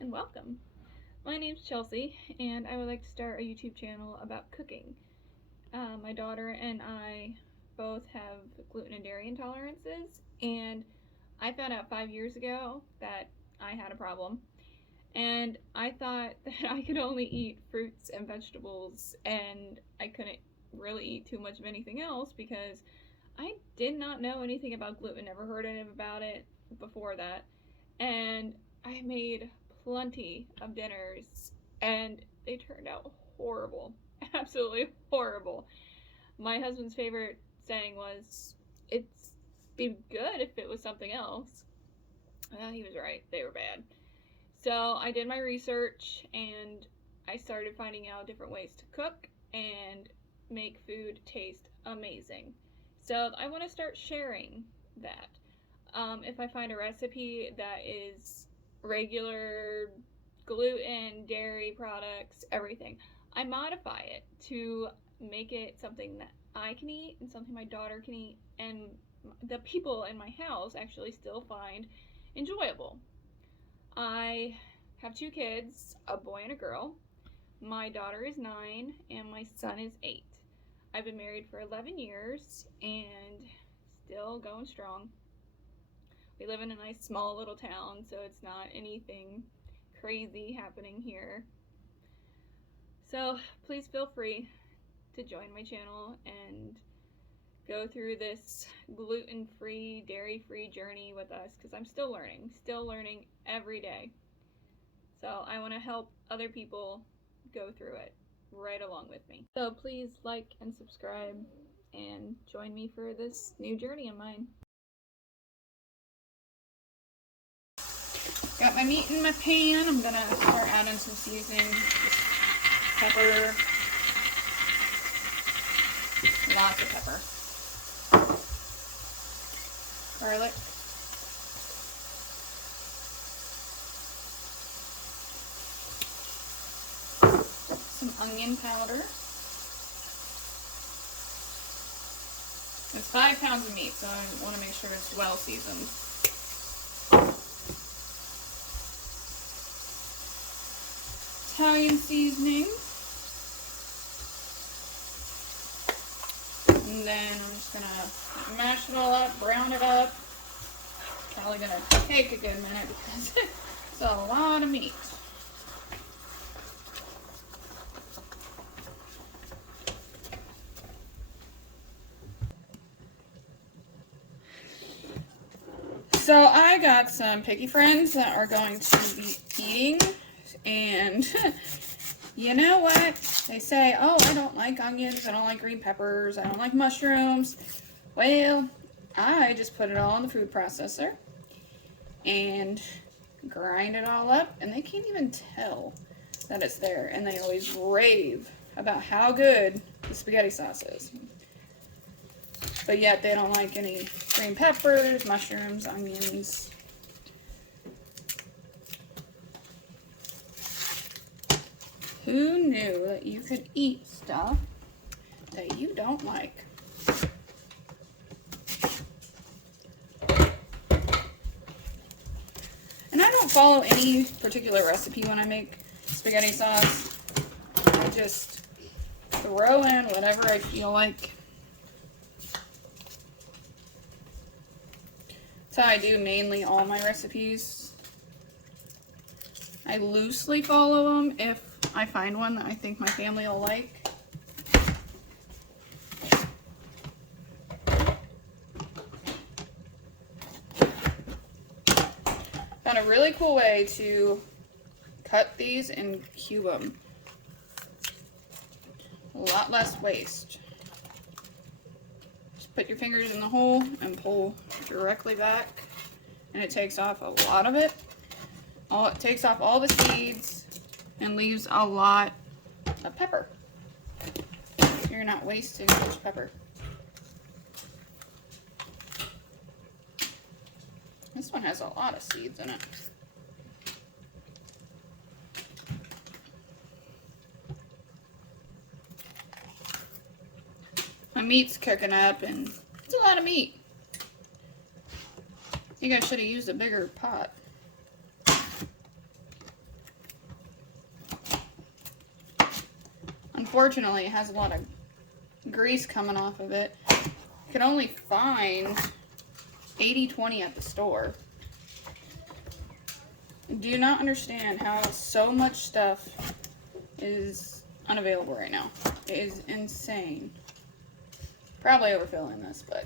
and welcome. My name's Chelsea, and I would like to start a YouTube channel about cooking. My daughter and I both have gluten and dairy intolerances, and I found out 5 years ago that I had a problem. And I thought that I could only eat fruits and vegetables, and I couldn't really eat too much of anything else because I did not know anything about gluten, never heard anything about it before that. And I made plenty of dinners, and they turned out horrible. Absolutely horrible. My husband's favorite saying was, "It's be good if it was something else." Well, he was right. They were bad. So I did my research and I started finding out different ways to cook and make food taste amazing. So I want to start sharing that. If I find a recipe that is regular gluten, dairy products, everything, I modify it to make it something that I can eat and something my daughter can eat, and the people in my house actually still find enjoyable. I have two kids, a boy and a girl. My daughter is 9 and my son is 8. I've been married for 11 years and still going strong. We live in a nice small little town, so it's not anything crazy happening here. So please feel free to join my channel and go through this gluten-free, dairy-free journey with us because I'm still learning every day. So I want to help other people go through it right along with me. So please like and subscribe and join me for this new journey of mine. Got my meat in my pan. I'm gonna start adding some seasoning. Pepper. Lots of pepper. Garlic. Some onion powder. It's 5 pounds of meat, so I want to make sure it's well seasoned. Italian seasoning. And then I'm just gonna mash it all up, brown it up. Probably gonna take a good minute because it's a lot of meat. So I got some picky friends that are going to be eating, and you know what? They say, oh, I don't like onions, I don't like green peppers, I don't like mushrooms. Well, I just put it all in the food processor and grind it all up, and they can't even tell that it's there, and they always rave about how good the spaghetti sauce is. But yet they don't like any green peppers, mushrooms, onions. Who knew that you could eat stuff that you don't like? And I don't follow any particular recipe when I make spaghetti sauce. I just throw in whatever I feel like. That's how I do mainly all my recipes. I loosely follow them if I find one that I think my family will like. Found a really cool way to cut these and cube them. A lot less waste. Just put your fingers in the hole and pull directly back, and it takes off a lot of it. It takes off all the seeds and leaves a lot of pepper. You're not wasting much pepper. This one has a lot of seeds in it. My meat's cooking up, and it's a lot of meat. I think I should have used a bigger pot. unfortunately, it has a lot of grease coming off of it. You can only find 80/20 at the store. I do not understand how so much stuff is unavailable right now. It is insane. Probably overfilling this, but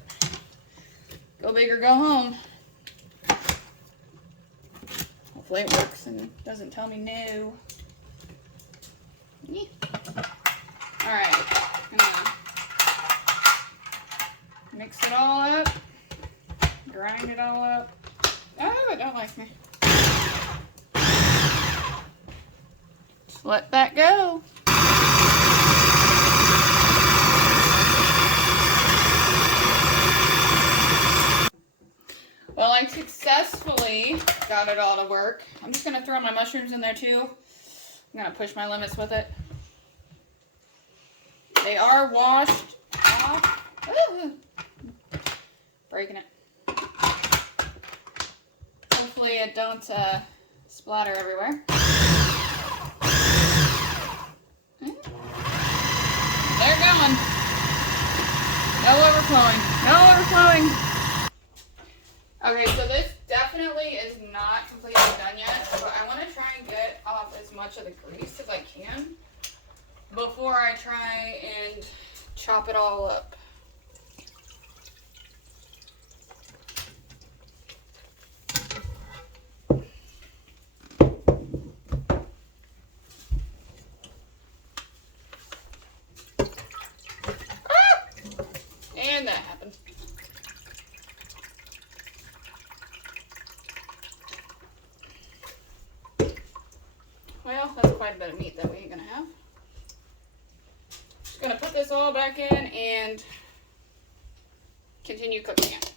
go big or go home. Hopefully it works and doesn't tell me no. Yeah. Alright, I'm gonna mix it all up, grind it all up. Oh, it don't like me. Just let that go. Well, I successfully got it all to work. I'm just gonna throw my mushrooms in there too. I'm gonna push my limits with it. They are washed off. Ooh, breaking it. Hopefully it don't splatter everywhere. They're going. No overflowing. No overflowing. Okay, so this definitely is not completely done yet, but I want to try and get off as much of the grease as I can before I try and chop it all up. And that happened. Well, that's quite a bit of meat that we ain't gonna have. Just gonna put this all back in and continue cooking it.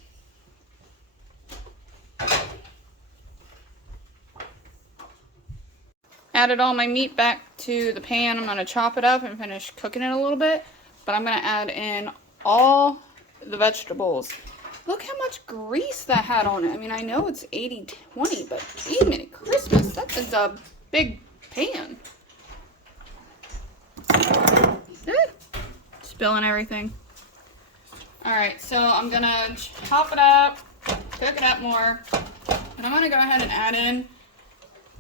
Added all my meat back to the pan. I'm gonna chop it up and finish cooking it a little bit, but I'm gonna add in all the vegetables. Look how much grease that had on it. I mean, I know it's 80/20, but even at Christmas, that is a big pan. Spilling everything. Alright, so I'm gonna chop it up, cook it up more, and I'm gonna go ahead and add in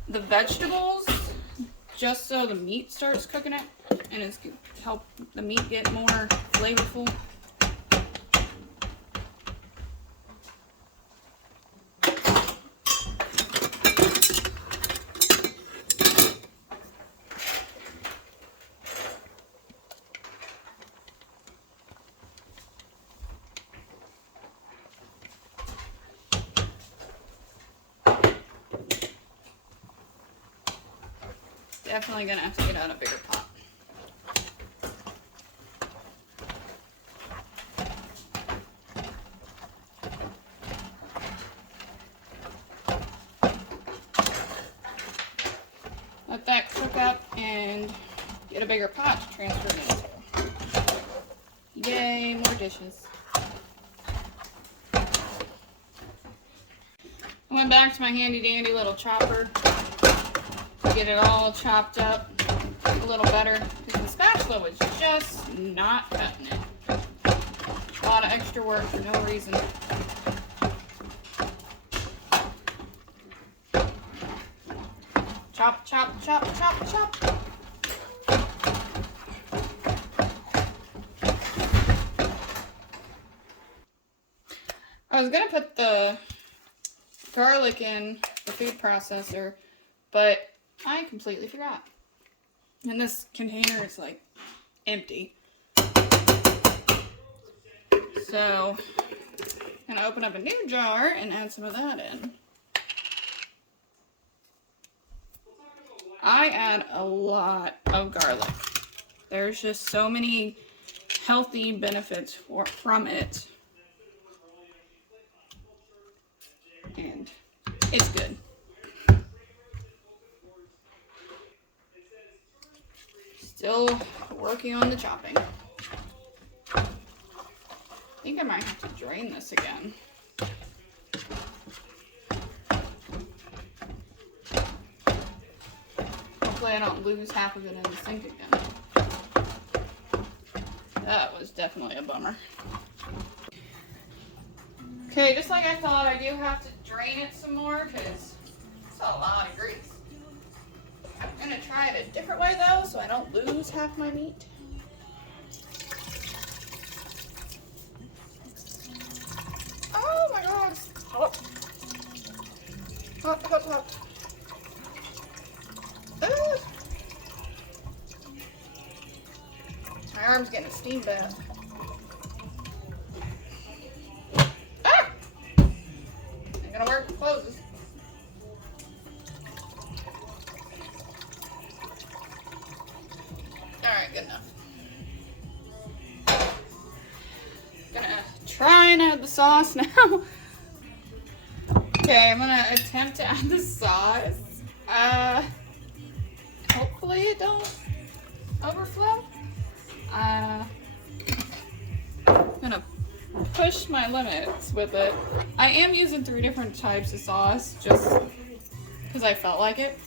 the vegetables just so the meat starts cooking it and it's gonna help the meat get more flavorful. Definitely gonna have to get out a bigger pot. Let that cook up and get a bigger pot to transfer it into. Yay, more dishes. I went back to my handy dandy little chopper to get it all chopped up a little better because the spatula was just not cutting it. A lot of extra work for no reason. Chop, chop, chop, chop, chop. I was gonna put the garlic in the food processor, but I completely forgot. And this container is like empty. So I'm gonna open up a new jar and add some of that in. I add a lot of garlic. There's just so many healthy benefits from it. And it's good. Still working on the chopping. I think I might have to drain this again. Hopefully I don't lose half of it in the sink again. That was definitely a bummer. Okay, just like I thought, I do have to drain it some more because it's a lot of grease. I'm gonna try it a different way though, so I don't lose half my meat. Oh my god, hot. Hot, hot, hot. Ah. My arm's getting a steam bath. Ah! Ain't gonna work, closes. Alright, good enough. Gonna try and add the sauce now. Okay, I'm gonna attempt to add the sauce. Hopefully it don't overflow. I'm gonna push my limits with it. I am using 3 different types of sauce just because I felt like it.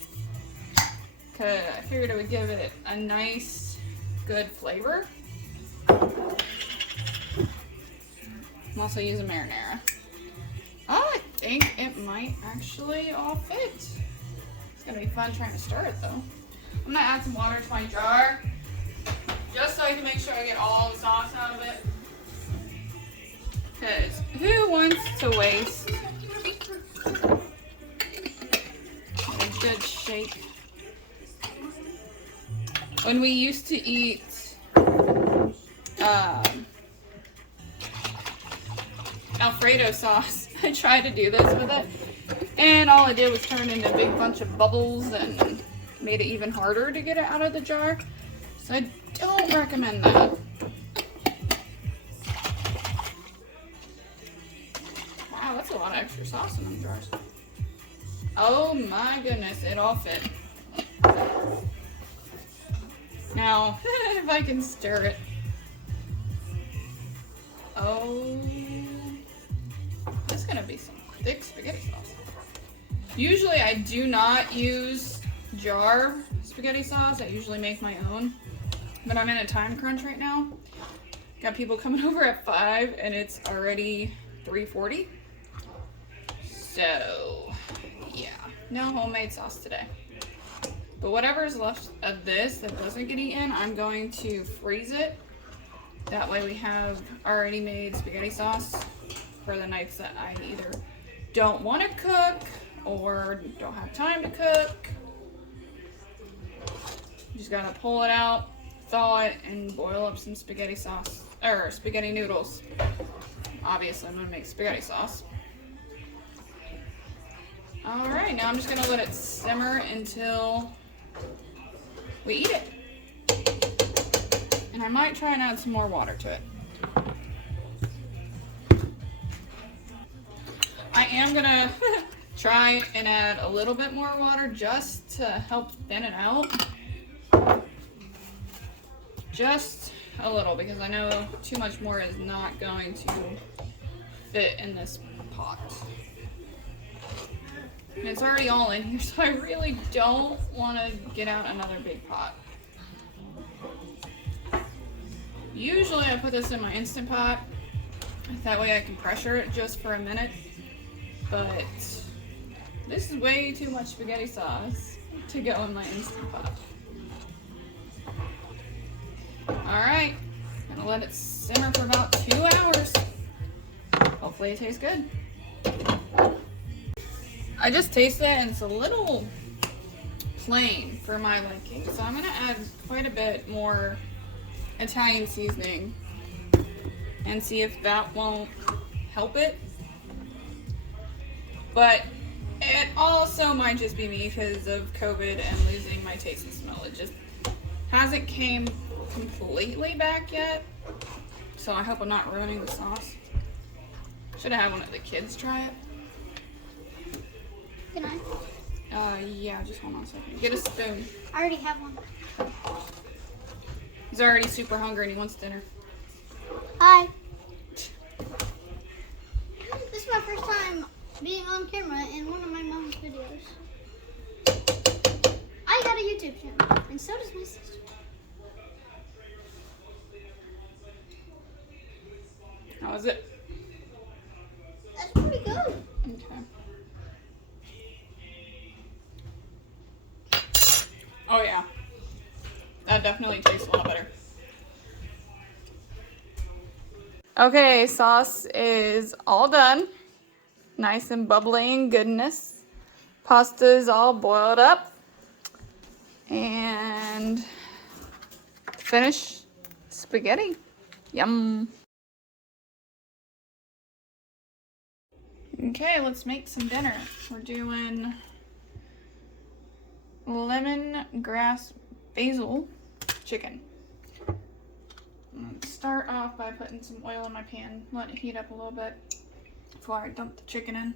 Cause I figured it would give it a nice, good flavor. I'm also using marinara. Oh, I think it might actually all fit. It's gonna be fun trying to stir it though. I'm gonna add some water to my jar just so I can make sure I get all the sauce out of it. Because who wants to waste a good shake? When we used to eat Alfredo sauce, I tried to do this with it, and all I did was turn into a big bunch of bubbles and made it even harder to get it out of the jar. So I don't recommend that. Wow, that's a lot of extra sauce in them jars. Oh my goodness, it all fit. Now, if I can stir it. Oh, that's gonna be some thick spaghetti sauce. Usually I do not use jar spaghetti sauce. I usually make my own. But I'm in a time crunch right now. Got people coming over at 5 and it's already 3:40. So, yeah, no homemade sauce today. But whatever is left of this that doesn't get eaten, I'm going to freeze it. That way we have already made spaghetti sauce for the nights that I either don't want to cook or don't have time to cook. You just gotta pull it out, thaw it, and boil up some spaghetti sauce, or spaghetti noodles. Obviously, I'm gonna make spaghetti sauce. All right, now I'm just gonna let it simmer until we eat it. And I might try and add some more water to it. I am gonna try and add a little bit more water just to help thin it out. Just a little, because I know too much more is not going to fit in this pot. And it's already all in here, so I really don't want to get out another big pot. Usually I put this in my Instant Pot. That way I can pressure it just for a minute. But this is way too much spaghetti sauce to go in my Instant Pot. Alright, I'm gonna let it simmer for about 2 hours. Hopefully it tastes good. I just tasted it and it's a little plain for my liking. So I'm gonna add quite a bit more Italian seasoning and see if that won't help it. But it also might just be me because of COVID and losing my taste and smell. It just hasn't came completely back yet. So I hope I'm not ruining the sauce. Should have had one of the kids try it. Can I? Yeah, just hold on a second. Get a spoon. I already have one. He's already super hungry and he wants dinner. Hi. This is my first time being on camera in one of my mom's videos. I got a YouTube channel, and so does my sister. How is it? That's pretty good. Okay. Oh yeah. That definitely tastes a lot better. Okay, sauce is all done. Nice and bubbly and goodness. Pasta is all boiled up. And finish spaghetti. Yum. Okay, let's make some dinner. We're doing lemongrass basil chicken. Let's start off by putting some oil in my pan, let it heat up a little bit before I dump the chicken in.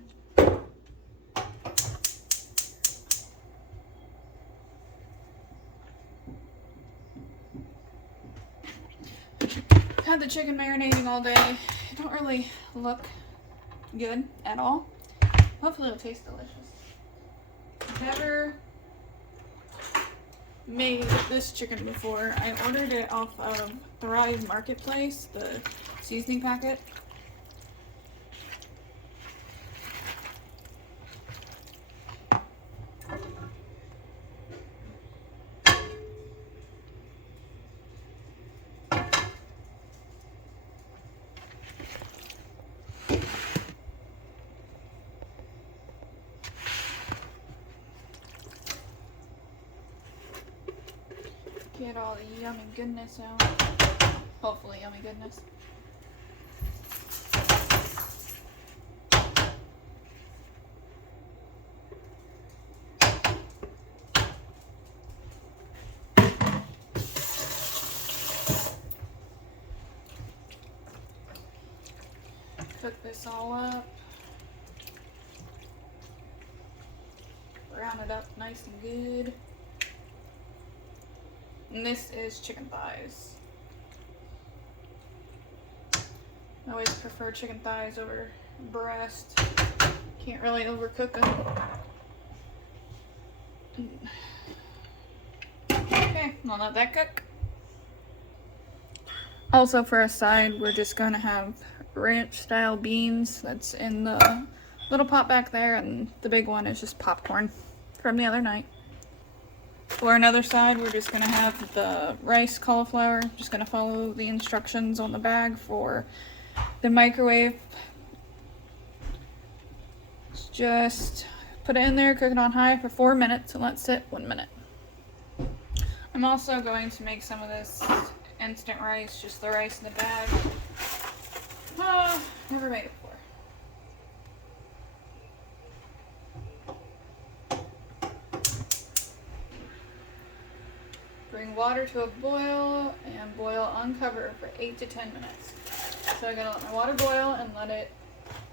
Had the chicken marinating all day. It don't really look good at all. Hopefully it'll taste delicious. Never made this chicken before. I ordered it off of Thrive Marketplace, the seasoning packet. Get all the yummy goodness out. Hopefully yummy goodness. Cook this all up. Brown it up nice and good. And this is chicken thighs. I always prefer chicken thighs over breast. Can't really overcook them. Okay, I'll let that cook. Also for a side, we're just gonna have ranch style beans. That's in the little pot back there, and the big one is just popcorn from the other night. For another side, we're just gonna have the rice cauliflower. Just gonna follow the instructions on the bag for the microwave. Just put it in there, cook it on high for 4 minutes, and let it sit 1 minute. I'm also going to make some of this instant rice, just the rice in the bag. Oh, never made it before. Bring water to a boil and boil on cover for 8 to 10 minutes. So I gotta let my water boil and let it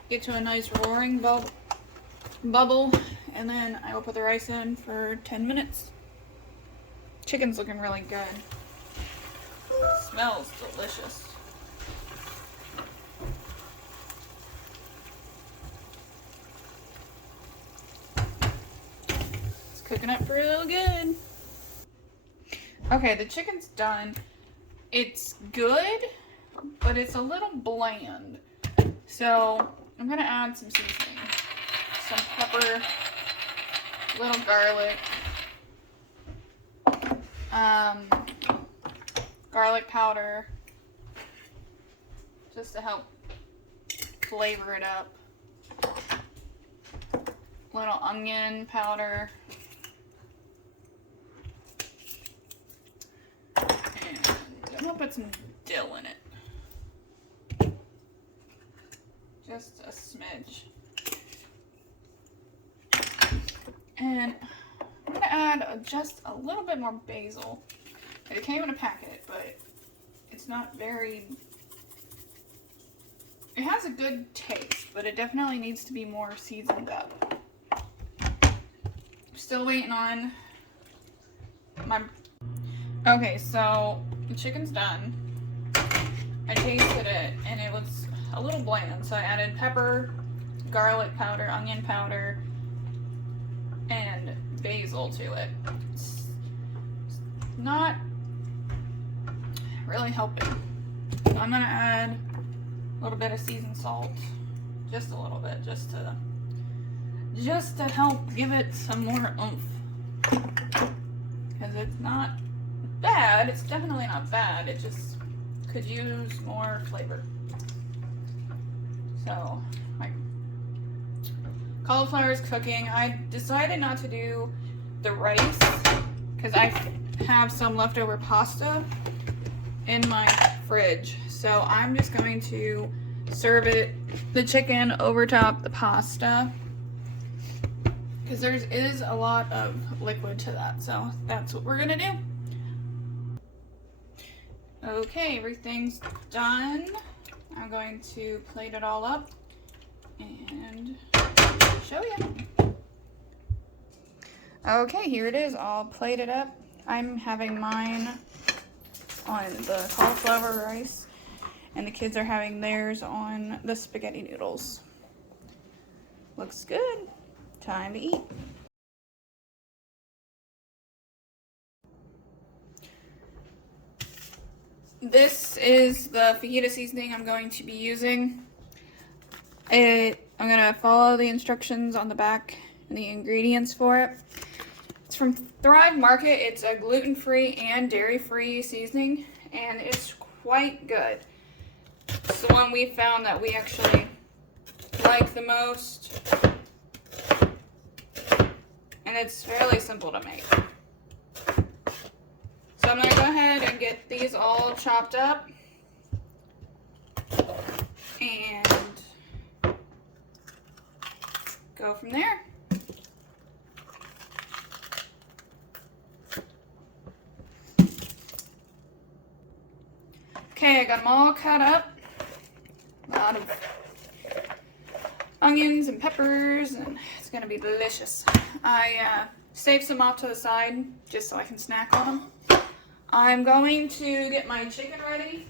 get to a nice roaring bubble, and then I will put the rice in for 10 minutes. Chicken's looking really good. Smells delicious. It's cooking up real good. Okay, the chicken's done. It's good, but it's a little bland. So I'm gonna add some seasoning. Some pepper, little garlic, garlic powder, just to help flavor it up. Little onion powder. And I'm gonna put some dill in it. Just a smidge. And I'm gonna add just a little bit more basil. It came in a packet, but it's not very... It has a good taste, but it definitely needs to be more seasoned up. Still waiting on my... Okay, so the chicken's done. I tasted it and it was a little bland, so I added pepper, garlic powder, onion powder, and basil to it. It's not really helping. So I'm gonna add A little bit of seasoned salt, just a little bit, just to help give it some more oomph. Because it's not bad, it's definitely not bad, it just could use more flavor. So my cauliflower is cooking. I decided not to do the rice because I have some leftover pasta in my fridge. So I'm just going to serve the chicken over top the pasta because there is a lot of liquid to that. So that's what we're gonna do. Okay, everything's done. I'm going to plate it all up and show you. Okay, here it is, all plated up. I'm having mine on the cauliflower rice, and the kids are having theirs on the spaghetti noodles. Looks good. Time to eat. This is the fajita seasoning I'm going to be using. I'm going to follow the instructions on the back and the ingredients for it. It's from Thrive Market. It's a gluten-free and dairy-free seasoning, and it's quite good. It's the one we found that we actually like the most, and it's fairly simple to make. So I'm going to go ahead and get these all chopped up and go from there. Okay, I got them all cut up. A lot of onions and peppers, and it's going to be delicious. I saved some off to the side just so I can snack on them. I'm going to get my chicken ready.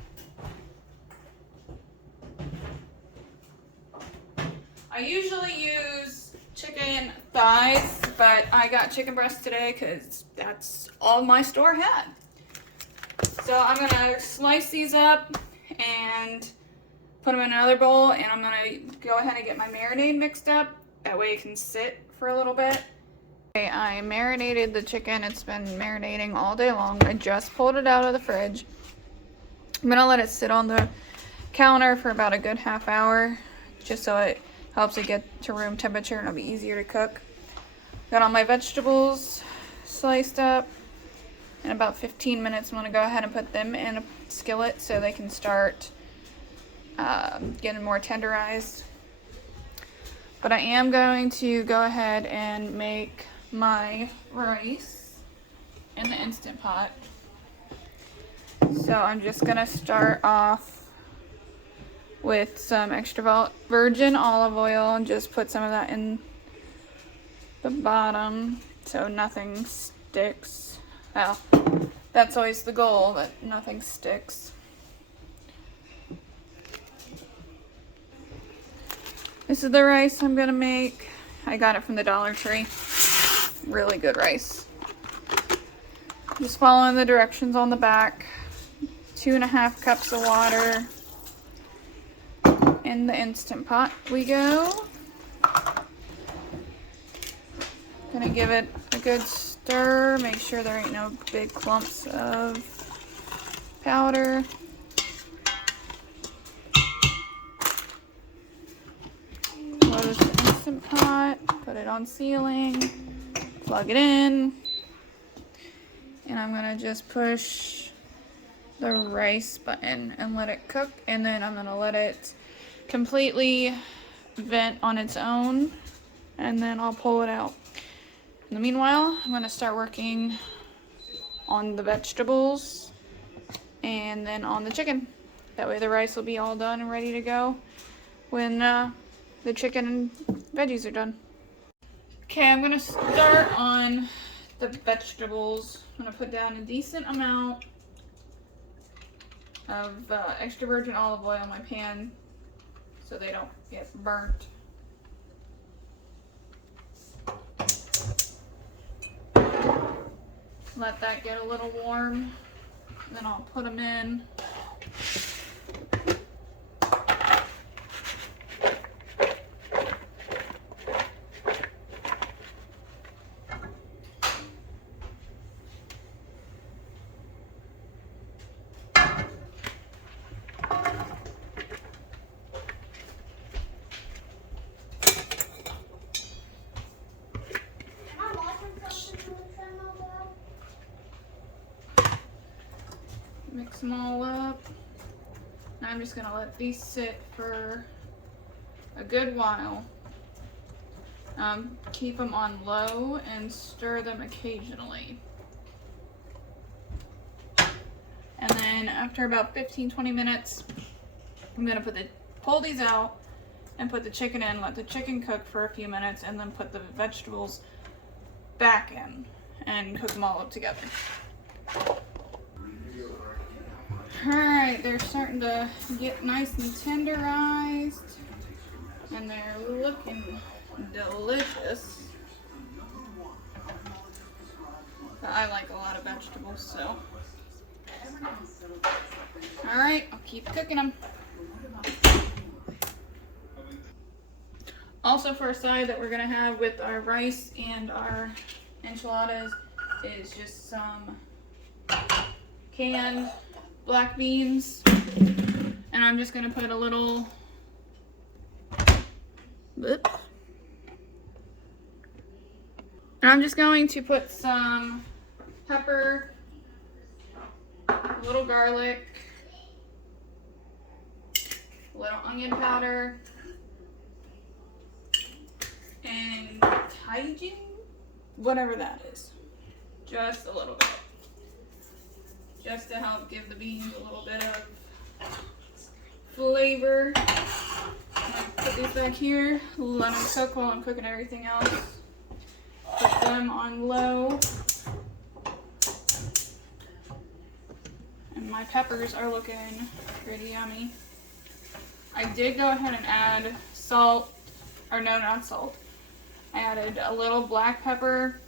I usually use chicken thighs, but I got chicken breast today because that's all my store had. So I'm going to slice these up and put them in another bowl, and I'm going to go ahead and get my marinade mixed up. That way it can sit for a little bit. Okay, I marinated the chicken. It's been marinating all day long. I just pulled it out of the fridge. I'm going to let it sit on the counter for about a good half hour, just so it helps it get to room temperature and it'll be easier to cook. Got all my vegetables sliced up. In about 15 minutes, I'm going to go ahead and put them in a skillet so they can start getting more tenderized. But I am going to go ahead and make my rice in the Instant Pot. So I'm just going to start off with some extra virgin olive oil and just put some of that in the bottom so nothing sticks. Well, that's always the goal, that nothing sticks. This is the rice I'm gonna make. I got it from the Dollar Tree. Really good rice. Just following the directions on the back. 2.5 cups of water. In the Instant Pot we go. Gonna give it a good stir. Make sure there ain't no big clumps of powder. Close the Instant Pot. Put it on ceiling. Plug it in. And I'm gonna just push the rice button and let it cook, and then I'm gonna let it completely vent on its own, and then I'll pull it out. In the meanwhile, I'm gonna start working on the vegetables and then on the chicken. That way the rice will be all done and ready to go when the chicken and veggies are done. Okay, I'm gonna start on the vegetables. I'm gonna put down a decent amount of extra virgin olive oil in my pan so they don't get burnt. Let that get a little warm, then I'll put them in. mix them all up. And I'm just gonna let these sit for a good while. Keep them on low and stir them occasionally. And then after about 15-20 minutes, I'm gonna pull these out and put the chicken in, let the chicken cook for a few minutes, and then put the vegetables back in and cook them all up together. Alright, they're starting to get nice and tenderized, and they're looking delicious. But I like a lot of vegetables, so. Alright, I'll keep cooking them. Also, for a side that we're going to have with our rice and our enchiladas is just some canned black beans. And I'm just going to put a little, whoops. And I'm just going to put some pepper, a little garlic, a little onion powder, and Cajun, whatever that is. Just a little bit. Just to help give the beans a little bit of flavor. Put these back here, let them cook while I'm cooking everything else. Put them on low. And my peppers are looking pretty yummy. I did go ahead and add salt, or no, not salt. I added a little black pepper,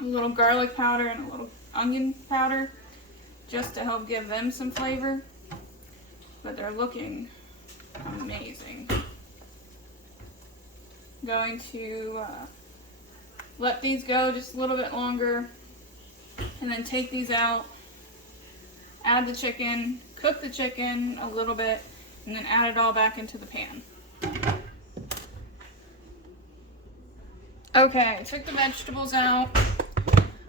a little garlic powder, and a little onion powder just to help give them some flavor. But they're looking amazing. I'm going to let these go just a little bit longer and then take these out, add the chicken, cook the chicken a little bit, and then add it all back into the pan. Okay, I took the vegetables out.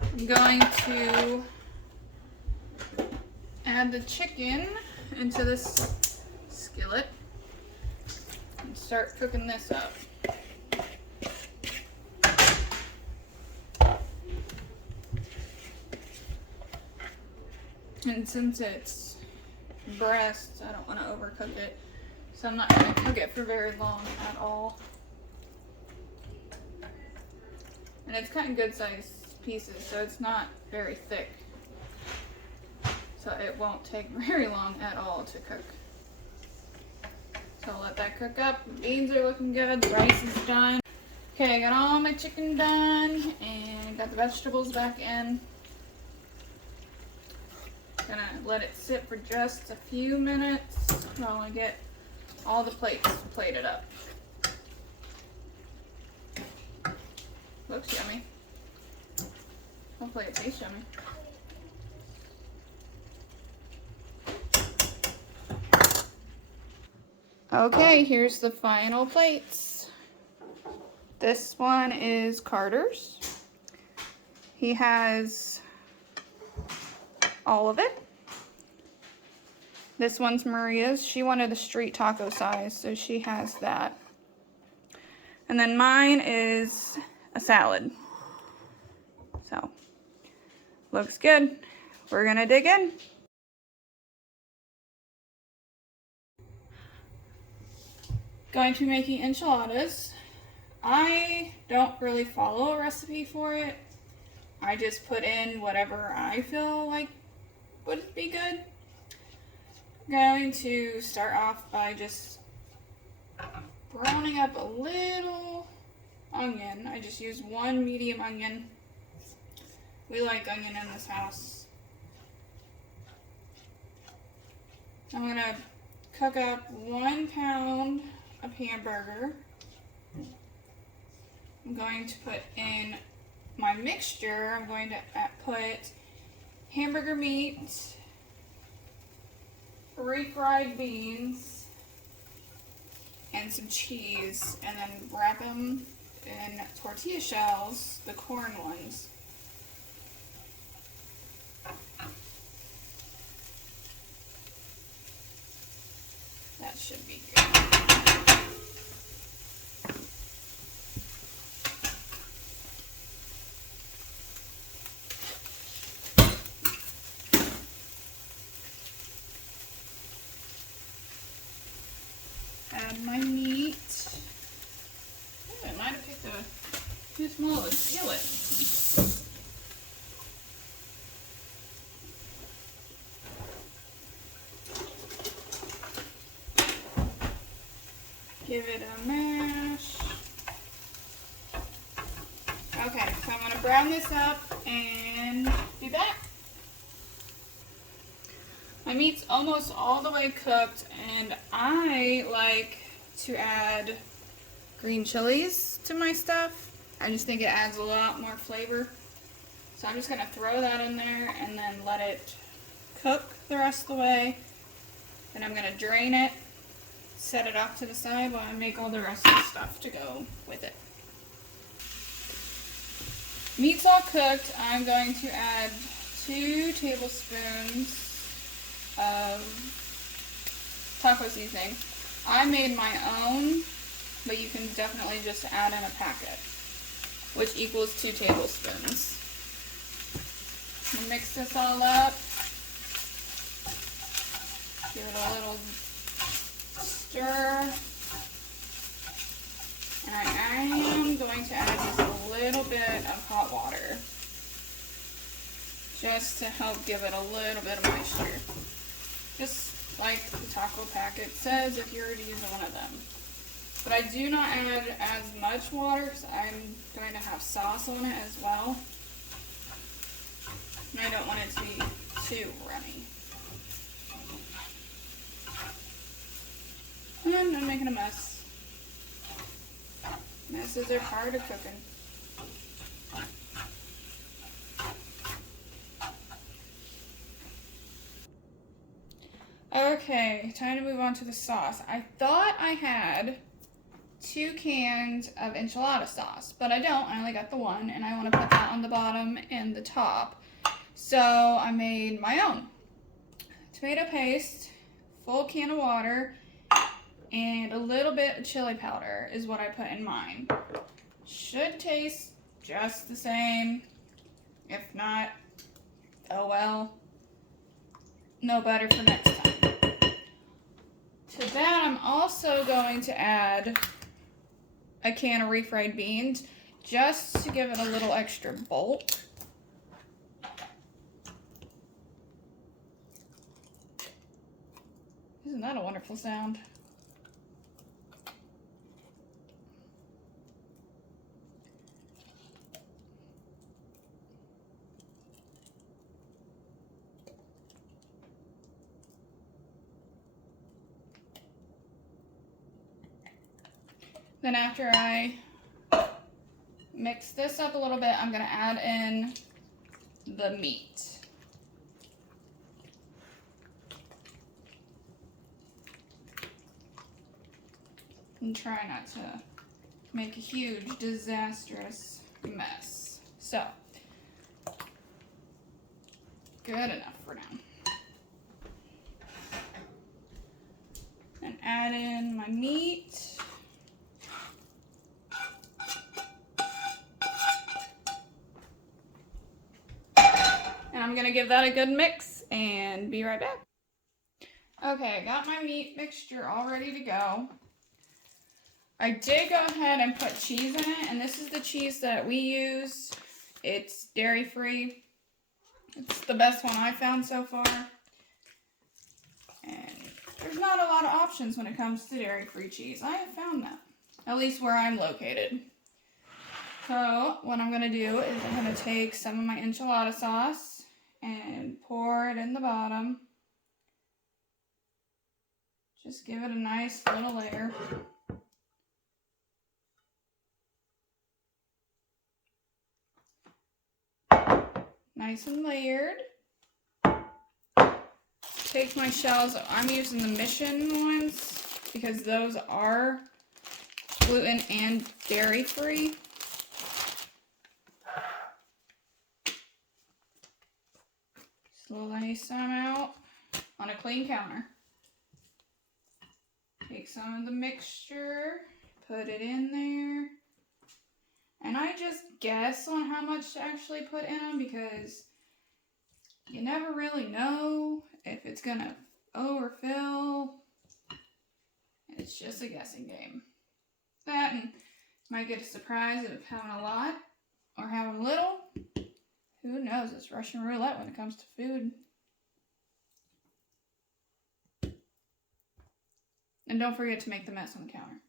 I'm going to add the chicken into this skillet and start cooking this up. And since it's breast, I don't want to overcook it, so I'm not going to cook it for very long at all. And it's kind of good sized pieces, so it's not very thick. So it won't take very long at all to cook. So I'll let that cook up. The beans are looking good, the rice is done. Okay, I got all my chicken done and got the vegetables back in. Gonna let it sit for just a few minutes while I get all the plates plated up. Looks yummy. Hopefully it tastes yummy. Okay, here's the final plates. This one is Carter's. He has all of it. This one's Maria's. She wanted the street taco size, so she has that. And then mine is a salad. So, looks good. We're gonna dig in. Going to be making enchiladas. I don't really follow a recipe for it. I just put in whatever I feel like would be good. I'm going to start off by just browning up a little onion. I just used one medium onion. We like onion in this house. I'm gonna cook up 1 pound of hamburger. I'm going to put in my mixture. I'm going to put hamburger meat, refried beans, and some cheese, and then wrap them in tortilla shells, the corn ones. small of a skillet. Give it a mash. Okay, so I'm going to brown this up and be back. My meat's almost all the way cooked, and I like to add green chilies to my stuff. I just think it adds a lot more flavor. So I'm just going to throw that in there and then let it cook the rest of the way. Then I'm going to drain it, set it off to the side while I make all the rest of the stuff to go with it. Meat's all cooked. I'm going to add 2 tablespoons of taco seasoning. I made my own, but you can definitely just add in a packet, which equals 2 tablespoons. I'll mix this all up. Give it a little stir. And I am going to add just a little bit of hot water, just to help give it a little bit of moisture. Just like the taco packet says if you're to use one of them. But I do not add as much water because I'm going to have sauce on it as well. And I don't want it to be too runny. And I'm making a mess. Messes are part of cooking. Okay, time to move on to the sauce. I thought I had 2 cans of enchilada sauce, but I don't. I only got the one, and I want to put that on the bottom and the top. So I made my own. Tomato paste, full can of water, and a little bit of chili powder is what I put in mine. Should taste just the same. If not, oh well. No better for next time. To that, I'm also going to add a can of refried beans just to give it a little extra bulk. Isn't that a wonderful sound? Then after I mix this up a little bit, I'm going to add in the meat. And try not to make a huge, disastrous mess. So, good enough for now. And add in my meat. And I'm gonna give that a good mix and be right back. Okay, I got my meat mixture all ready to go. I did go ahead and put cheese in it, and this is the cheese that we use. It's dairy-free. It's the best one I've found so far. And there's not a lot of options when it comes to dairy-free cheese. I have found that, at least where I'm located. So what I'm going to do is I'm going to take some of my enchilada sauce and pour it in the bottom. Just give it a nice little layer. Nice and layered. Take my shells. I'm using the Mission ones because those are gluten and dairy free. Slice them out on a clean counter. Take some of the mixture, put it in there. And I just guess on how much to actually put in them because you never really know if it's gonna overfill. It's just a guessing game. That and Might get a surprise of having a lot or having little. Who knows? It's Russian roulette when it comes to food. And don't forget to make the mess on the counter.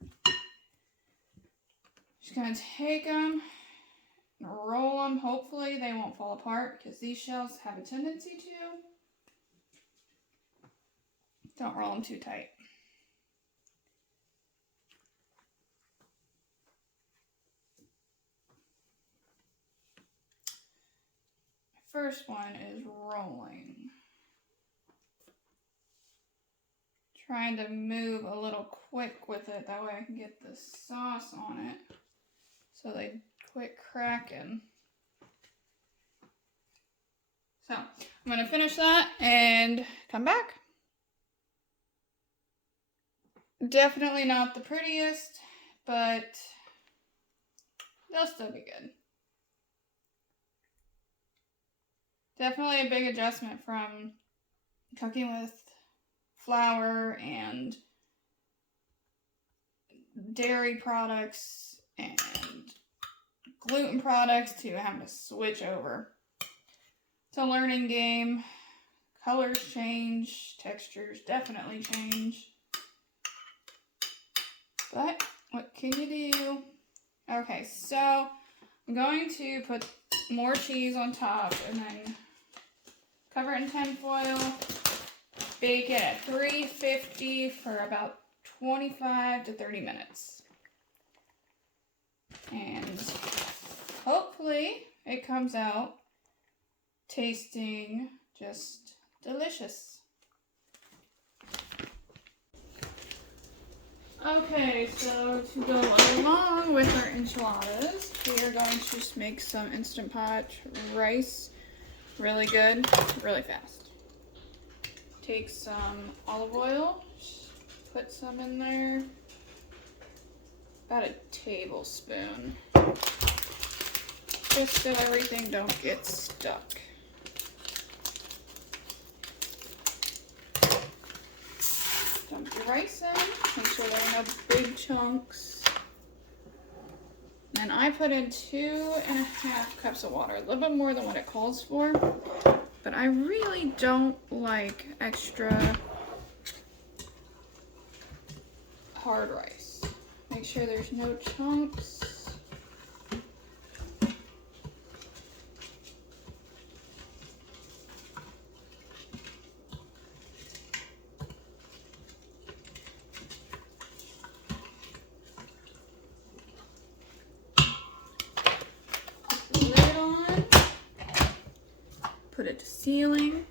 Just gonna take them and roll them. Hopefully they won't fall apart because these shells have a tendency to. Don't roll them too tight. First one is rolling. Trying to move a little quick with it, that way I can get the sauce on it so they quit cracking. So I'm gonna finish that and come back. Definitely not the prettiest, but they'll still be good. Definitely a big adjustment from cooking with flour and dairy products and gluten products to having to switch over. It's a learning game. Colors change, textures definitely change. But what can you do? Okay, so I'm going to put more cheese on top and then cover it in tin foil. Bake it at 350 for about 25 to 30 minutes. And hopefully it comes out tasting just delicious. Okay, so to go along with our enchiladas, we are going to just make some Instant Pot rice really good, really fast. Take some olive oil, put some in there, about a tablespoon, just so everything don't get stuck. Dump the rice in, make sure there are no big chunks. And I put in 2.5 cups of water, a little bit more than what it calls for. But I really don't like extra hard rice. Make sure there's no chunks. Put the lid on. Put it to sealing.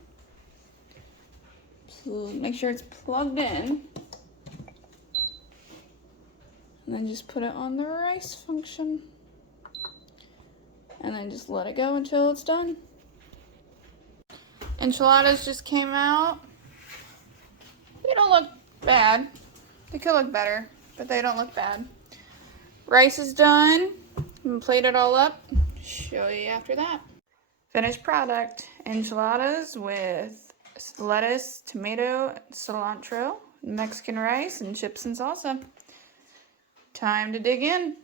Make sure it's plugged in. And then just put it on the rice function. And then just let it go until it's done. Enchiladas just came out. They don't look bad. They could look better, but they don't look bad. Rice is done. I'm gonna plate it all up. Show you after that. Finished product, enchiladas with lettuce, tomato, cilantro, Mexican rice, and chips and salsa. Time to dig in.